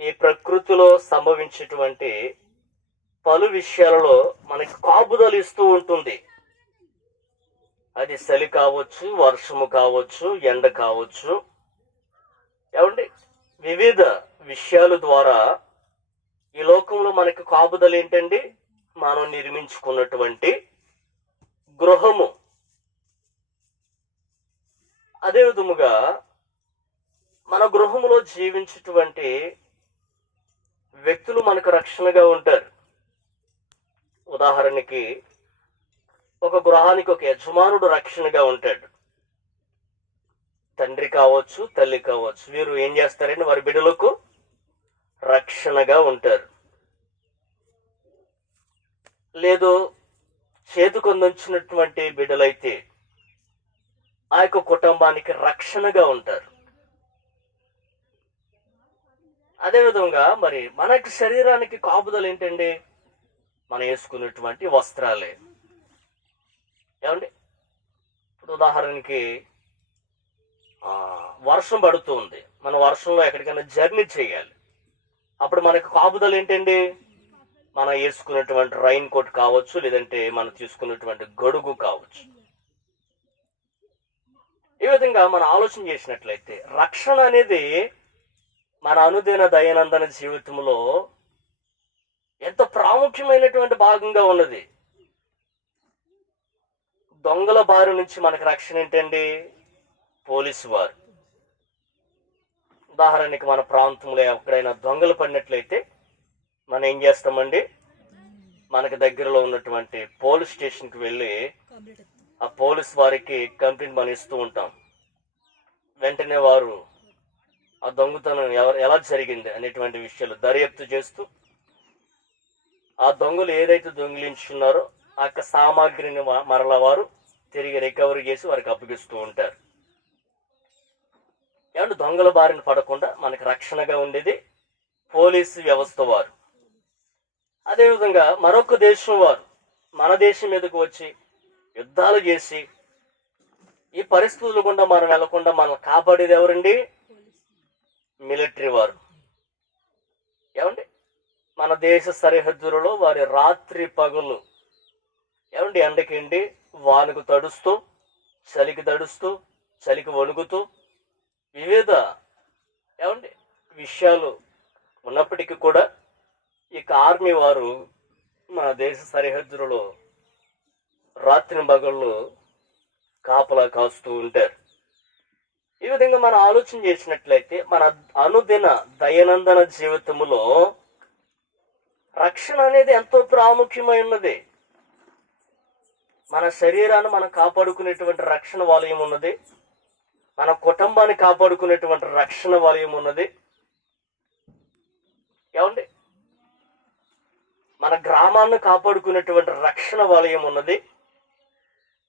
ఈ ప్రకృతిలో సంభవించేటువంటి పలు విషయాలలో మనకి కాపుదలు ఇస్తూ ఉంటుంది. అది చలి కావచ్చు వర్షము కావచ్చు ఎండ కావచ్చు. ఏమండి? వివిధ విషయాల ద్వారా ఈ లోకంలో మనకి కాపుదలు ఏంటండి? మనం నిర్మించుకున్నటువంటి గృహము. అదే విధముగా మన గృహములో జీవించేటువంటి వ్యక్తులు మనకు రక్షణగా ఉంటారు. ఉదాహరణకి ఒక గృహానికి ఒక యజమానుడు రక్షణగా ఉంటాడు. తండ్రి కావచ్చు తల్లి కావచ్చు వీరు ఏం చేస్తారని వారి బిడ్డలకు రక్షణగా ఉంటారు. లేదు చేతుకొందొచ్చినటువంటి బిడ్డలైతే ఆ యొక్క కుటుంబానికి రక్షణగా ఉంటారు. అదేవిధంగా మరి మనకి శరీరానికి కాపుదలు ఏంటండి? మనం వేసుకున్నటువంటి వస్త్రాలే. ఏమండి? ఇప్పుడు ఉదాహరణకి వర్షం పడుతూ ఉంది. మన వర్షంలో ఎక్కడికైనా జర్నీ చేయాలి. అప్పుడు మనకు కాపుదలు ఏంటండి? మనం వేసుకున్నటువంటి రైన్ కోట్ కావచ్చు లేదంటే మనం తీసుకున్నటువంటి గొడుగు కావచ్చు. ఈ విధంగా మనం ఆలోచన చేసినట్లయితే రక్షణ అనేది మన అనుదిన దయనందన జీవితంలో ఎంత ప్రాముఖ్యమైనటువంటి భాగంగా ఉన్నది. దొంగల బారి నుంచి మనకు రక్షణ ఏంటండి? పోలీసు వారు. ఉదాహరణకి మన ప్రాంతంలో ఎక్కడైనా దొంగలు పడినట్లయితే మనం ఏం చేస్తామండి? మనకి దగ్గరలో ఉన్నటువంటి పోలీస్ స్టేషన్కి వెళ్ళి ఆ పోలీస్ వారికి కంప్లైంట్ మనం ఇస్తూ ఉంటాం. వెంటనే వారు ఆ దొంగతనం ఎవరు ఎలా జరిగింది అనేటువంటి విషయాలు దర్యాప్తు చేస్తూ ఆ దొంగలు ఏదైతే దొంగిలించున్నారో ఆ యొక్క సామాగ్రిని మ- వారు తిరిగి రికవరీ చేసి వారికి అప్పగిస్తూ ఉంటారు. ఏమంటే దొంగల బారిన పడకుండా మనకి రక్షణగా ఉండేది పోలీసు వ్యవస్థ వారు. అదేవిధంగా మరొక దేశం వారు మన దేశం మీదకు వచ్చి యుద్ధాలు చేసి ఈ పరిస్థితులు గుండా మనం వెళ్ళకుండా మనం కాపాడేది ఎవరండి? మిలిటరీ వారు. ఏమండి? మన దేశ సరిహద్దులలో వారి రాత్రి పగలు ఏమండి? ఎండకిండి వానకు తడుస్తూ చలికి తడుస్తూ చలికి వణుకుతూ వివిధ ఏమండి? విషయాలు ఉన్నప్పటికీ కూడా ఇక ఆర్మీ వారు మన దేశ సరిహద్దులలో రాత్రి పగళ్ళు కాపలా కాస్తూ ఉంటారు. ఈ విధంగా మనం ఆలోచన చేసినట్లయితే మన అనుదిన దైనందిన జీవితంలో రక్షణ అనేది ఎంతో ప్రాముఖ్యమైనది మన శరీరాన్ని మనం కాపాడుకునేటువంటి రక్షణ వలయం ఉన్నది. మన కుటుంబాన్ని కాపాడుకునేటువంటి రక్షణ వలయం ఉన్నది. ఏమండి? మన గ్రామాన్ని కాపాడుకునేటువంటి రక్షణ వలయం ఉన్నది.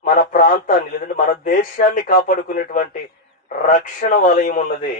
మన ప్రాంతాన్ని లేదంటే మన దేశాన్ని కాపాడుకునేటువంటి రక్షణ వలయం ఉన్నది